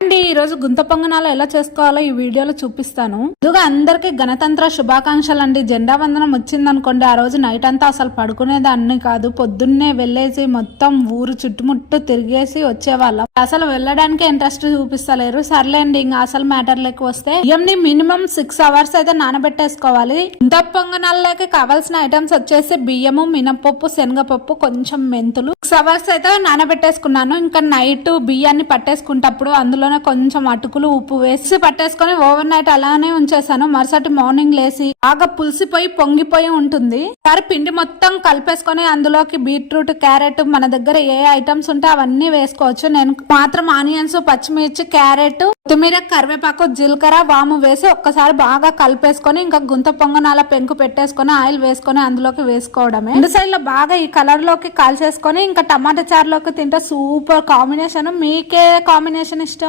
అండి ఈ రోజు గుంత పొంగనాలు ఎలా చేసుకోవాలో ఈ వీడియోలో చూపిస్తాను. ముందుగా అందరికి గణతంత్ర శుభాకాంక్షలు అండి. జెండా వందనం వచ్చిందనుకోండి, ఆ రోజు నైట్ అంతా అసలు పడుకునేదాన్ని కాదు. పొద్దున్నే వెళ్ళేసి మొత్తం ఊరు చుట్టుముట్టు తిరిగేసి వచ్చేవాళ్ళం. అసలు వెళ్ళడానికి ఇంట్రెస్ట్ చూపిస్తలేరు. సర్లేండి, ఇంకా అసలు మ్యాటర్ లేక వస్తే బియ్యంని మినిమం 6 hours అయితే నానబెట్టేసుకోవాలి. గుంత పొంగనాలకి కావాల్సిన ఐటమ్స్ వచ్చేసి బియ్యము, మినపప్పు, శనగపప్పు, కొంచెం మెంతులు. 6 hours అయితే నానబెట్టేసుకున్నాను. ఇంకా నైట్ బియ్యాన్ని పట్టేసుకుంటప్పుడు అందులోనే కొంచెం అటుకులు, ఉప్పు వేసి పట్టేసుకొని ఓవర్ నైట్ అలానే ఉంచేసాను. మరుసటి మార్నింగ్ లేసి బాగా పులిసిపోయి పొంగిపోయి ఉంటుంది. సరే పిండి మొత్తం కలిపేసుకొని అందులోకి బీట్రూట్, క్యారెట్, మన దగ్గర ఏ ఐటమ్స్ ఉంటే అవన్నీ వేసుకోవచ్చు. నేను మాత్రం ఆనియన్స్, పచ్చిమిర్చి, క్యారెట్, కొత్తిమీర, కరివేపాకు, జీలకర్ర, వాము వేసి ఒక్కసారి బాగా కలిపేసుకొని ఇంకా గుంత పొంగనాల పెంకు పెట్టేసుకొని ఆయిల్ వేసుకొని అందులోకి వేసుకోవడమే. రెండు సైడ్ లో బాగా ఈ కలర్ లోకి కాల్చేసుకొని ఇంకా టమాటా చారులోకి తింటే సూపర్ కాంబినేషన్. మీకే కాంబినేషన్ ఇష్టం?